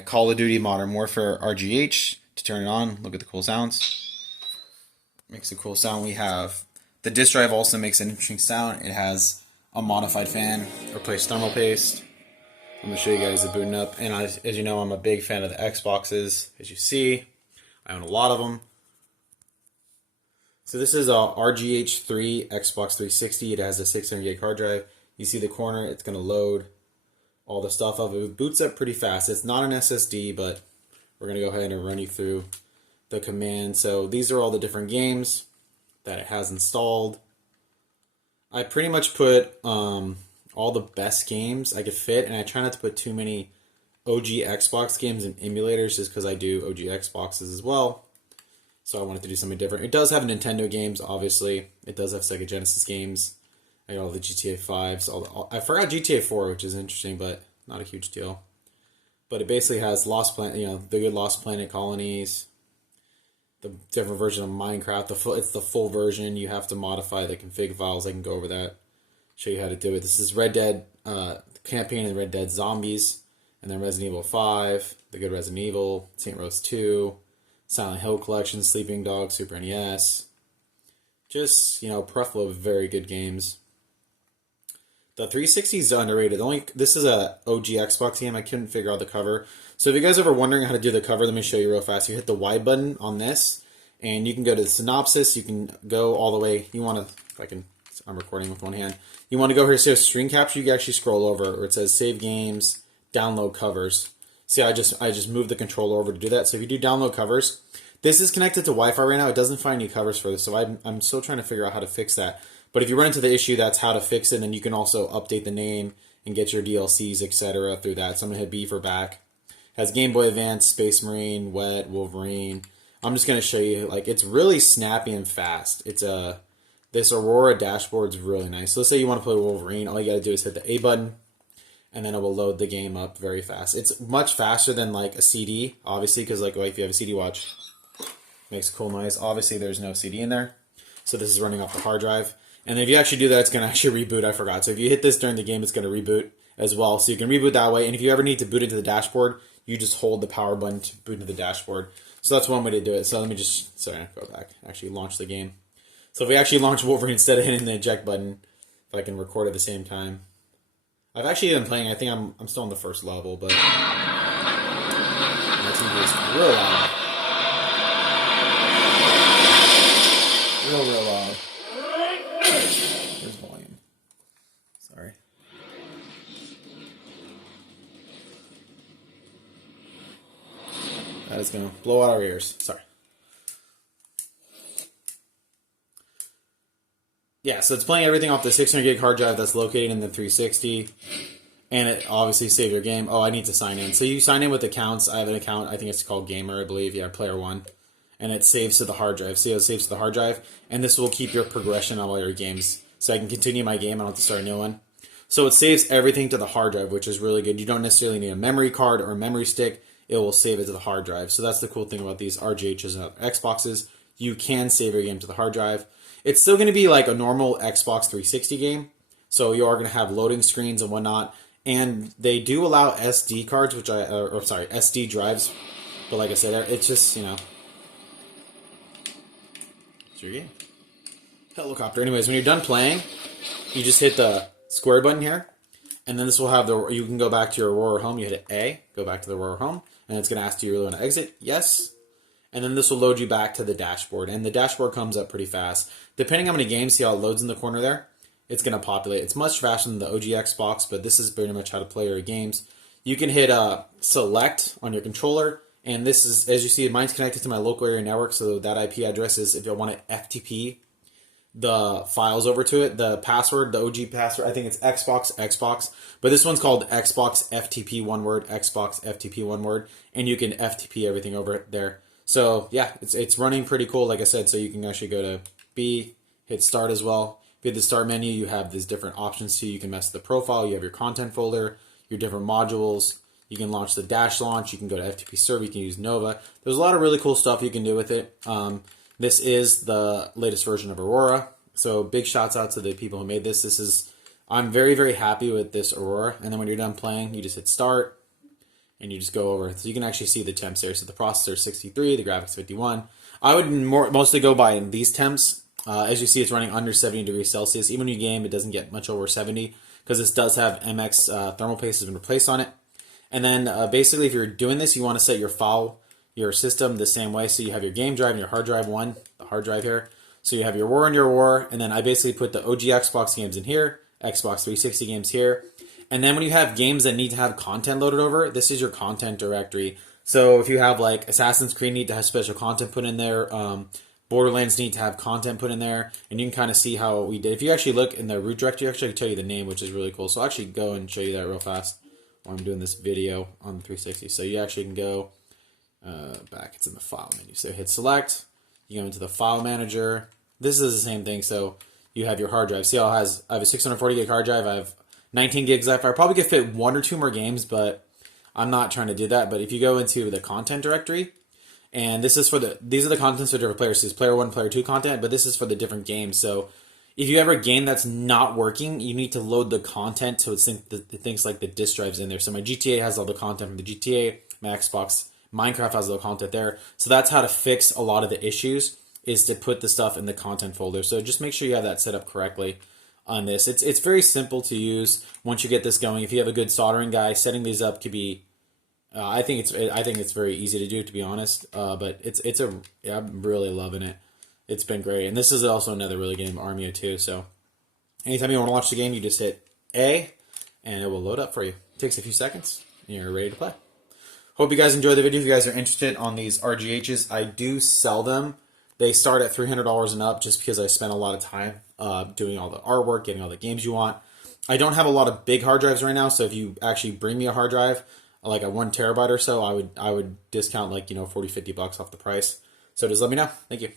Call of Duty Modern Warfare RGH. To turn it on, look at the cool sounds. Makes a cool sound. We have the disk drive also makes an interesting sound. It has a modified fan, replaced thermal paste. I'm going to show you guys the booting up. And as you know, I'm a big fan of the Xboxes. As you see, I own a lot of them. So this is a RGH3 Xbox 360. It has a 600 gig hard drive. You see the corner, it's going to load all the stuff up. It boots up pretty fast. It's not an SSD, but we're going to go ahead and run you through the command. So these are all the different games that it has installed. I pretty much put all the best games I could fit, and I try not to put too many OG Xbox games and emulators just because I do OG Xboxes as well. So I wanted to do something different. It does have Nintendo games, obviously. It does have Sega Genesis games. I got all the GTA 5s. I forgot GTA 4, which is interesting, but not a huge deal. But it basically has Lost Planet, the good Lost Planet colonies, the different version of Minecraft. It's the full version. You have to modify the config files. I can go over that, show you how to do it. This is Red Dead campaign and Red Dead Zombies, and then Resident Evil 5, the good Resident Evil, Saint Rose 2, Silent Hill Collection, Sleeping Dogs, Super NES. Just, plethora of very good games. The 360 is underrated. This is a OG Xbox game. I couldn't figure out the cover. So if you guys are ever wondering how to do the cover, let me show you real fast. You hit the Y button on this, and you can go to the synopsis. You can go all the way. I'm recording with one hand. You want to go here, so screen capture. You can actually scroll over where it says save games, download covers. See, I just moved the controller over to do that. So if you do download covers, this is connected to Wi-Fi right now. It doesn't find any covers for this, so I'm still trying to figure out how to fix that. But if you run into the issue, that's how to fix it, and you can also update the name and get your DLCs, etc. through that. So I'm going to hit B for back. Has Game Boy Advance, Space Marine, Wet, Wolverine. I'm just going to show you, it's really snappy and fast. This Aurora dashboard is really nice. So let's say you want to play Wolverine. All you got to do is hit the A button, and then it will load the game up very fast. It's much faster than a CD, obviously, because if you have a CD watch, it makes a cool noise. Obviously, there's no CD in there. So this is running off the hard drive. And if you actually do that, it's going to actually reboot. I forgot. So if you hit this during the game, it's going to reboot as well. So you can reboot that way. And if you ever need to boot into the dashboard, you just hold the power button to boot into the dashboard. So that's one way to do it. So let me go back. Actually launch the game. So if we actually launch Wolverine instead of hitting the eject button, if I can record at the same time. I've actually been playing. I think I'm still on the first level, but my TV is real loud. Real loud. Where's volume? Sorry. That is going to blow out our ears. Sorry. Yeah, so it's playing everything off the 600 gig hard drive that's located in the 360. And it obviously saved your game. Oh, I need to sign in. So you sign in with accounts. I have an account. I think it's called Gamer, I believe. Yeah, Player One. And it saves to the hard drive. See how it saves to the hard drive? And this will keep your progression on all your games. So I can continue my game. I don't have to start a new one. So it saves everything to the hard drive, which is really good. You don't necessarily need a memory card or a memory stick. It will save it to the hard drive. So that's the cool thing about these RGHs and Xboxes. You can save your game to the hard drive. It's still going to be like a normal Xbox 360 game. So you are going to have loading screens and whatnot. And they do allow SD cards, SD drives. But like I said, it's just, it's your game. Helicopter. Anyways, when you're done playing, you just hit the square button here, and then this will have you can go back to your Aurora home. You hit A, go back to the Aurora home, and it's going to ask, do you really want to exit? Yes. And then this will load you back to the dashboard, and the dashboard comes up pretty fast. Depending on how many games, see how it loads in the corner there? It's going to populate. It's much faster than the OG Xbox, but this is pretty much how to play your games. You can hit select on your controller, and this is, as you see, mine's connected to my local area network, so that IP address is, if you want to FTP the files over to it, the password, the OG password, I think it's Xbox, but this one's called Xbox FTP one word, Xbox FTP one word, and you can FTP everything over there. So yeah, it's running pretty cool, like I said. So you can actually go to B, hit start as well. If you hit the start menu, you have these different options too. You can mess with the profile, you have your content folder, your different modules. You can launch the dash launch, you can go to FTP server, you can use Nova. There's a lot of really cool stuff you can do with it. This is the latest version of Aurora. So big shouts out to the people who made this. I'm very, very happy with this Aurora. And then when you're done playing, you just hit start. and you just go over. So you can actually see the temps there. So the processor is 63, the graphics 51. I would mostly go by these temps. As you see, it's running under 70 degrees Celsius. Even when you game, it doesn't get much over 70 because this does have MX thermal paste has been replaced on it. And then basically, if you're doing this, you want to set your system the same way. So you have your game drive and your hard drive one, the hard drive here. So you have your war and your war, and then I basically put the OG Xbox games in here, Xbox 360 games here. And then when you have games that need to have content loaded over, this is your content directory. So if you have like Assassin's Creed need to have special content put in there, Borderlands need to have content put in there, and you can kind of see how we did. If you actually look in the root directory, actually I can tell you the name, which is really cool. So I'll actually go and show you that real fast while I'm doing this video on the 360. So you actually can go back, it's in the file menu. So hit select, you go into the file manager. This is the same thing. So you have your hard drive. See how I have a 640 gig hard drive. I have 19 gigs left. I probably could fit 1 or 2 more games, but I'm not trying to do that. But if you go into the content directory, and this is for these are the contents for different players. So it's player 1, player 2 content, but this is for the different games. So if you have a game that's not working, you need to load the content so it's the things like the disk drives in there. So my GTA has all the content from the GTA, my Xbox, Minecraft has all the content there. So that's how to fix a lot of the issues, is to put the stuff in the content folder. So just make sure you have that set up correctly on this. It's very simple to use once you get this going. If you have a good soldering guy, setting these up could be I think it's very easy to do, to be honest. But I'm really loving it. It's been great. And this is also another really good game, Armia 2. So anytime you want to launch the game, you just hit A and it will load up for you. It takes a few seconds and you're ready to play. Hope you guys enjoyed the video. If you guys are interested on these RGHs, I do sell them. They start at $300 and up just because I spent a lot of time doing all the artwork, getting all the games you want. I don't have a lot of big hard drives right now, so if you actually bring me a hard drive, like a 1 terabyte or so, I would discount like, $40, $50 off the price. So just let me know. Thank you.